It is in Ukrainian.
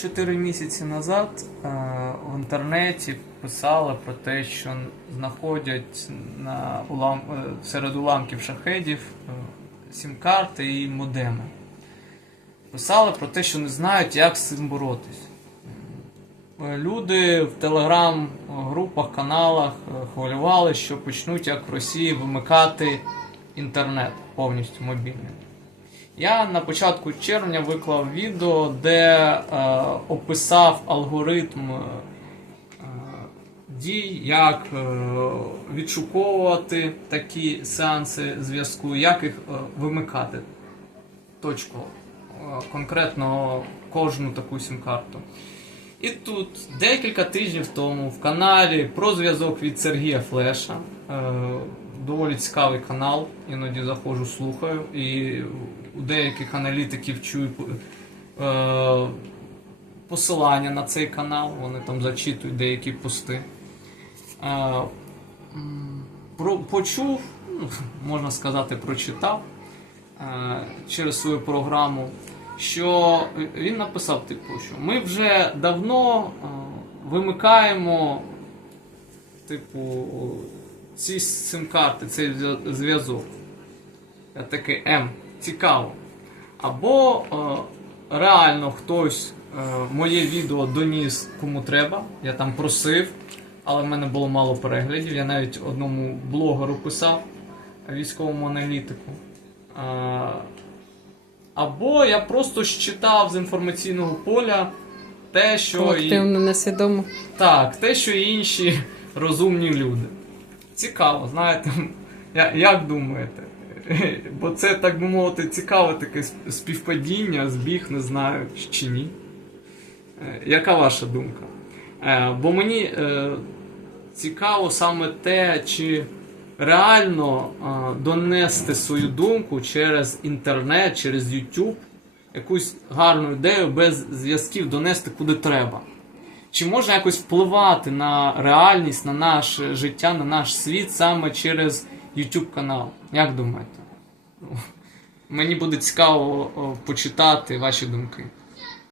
Чотири місяці назад е, в інтернеті писали про те, що знаходять на улам... е, серед уламків шахедів е, сім-карти і модеми. Писали про те, що не знають, як з цим боротись. Люди в телеграм-групах, каналах хвилювали, що почнуть як в Росії вимикати інтернет повністю мобільний. Я на початку червня виклав відео, де е, описав алгоритм е, дій, як е, відшуковувати такі сеанси зв'язку, як їх е, вимикати точку, е, конкретно кожну таку сім-карту. І тут декілька тижнів тому в каналі про зв'язок від Сергія Флеша. Е, доволі цікавий канал, іноді заходжу, слухаю. І у деяких аналітиків чую е, посилання на цей канал, вони там зачитують деякі пости. Е, про, почув, ну, можна сказати, прочитав через свою програму, що він написав, типу, що ми вже давно е, вимикаємо, типу, ці сим-карти, цей зв'язок. Я такий М, цікаво. Або е, реально хтось е, моє відео доніс кому треба, я там просив, але в мене було мало переглядів. Я навіть одному блогеру писав, військовому аналітику. Е, або я просто щитав з інформаційного поля те, що і, несвідомо. так, те, що і інші розумні люди. Цікаво, знаєте, я, як думаєте? Бо це, так би мовити, цікаве таке співпадіння, збіг, не знаю чи ні. Е, Яка ваша думка? Е, Бо мені е, цікаво саме те, чи реально донести свою думку через інтернет, через YouTube, якусь гарну ідею без зв'язків донести куди треба. Чи можна якось впливати на реальність, на наше життя, на наш світ саме через YouTube канал? Як думаєте? Мені буде цікаво почитати ваші думки.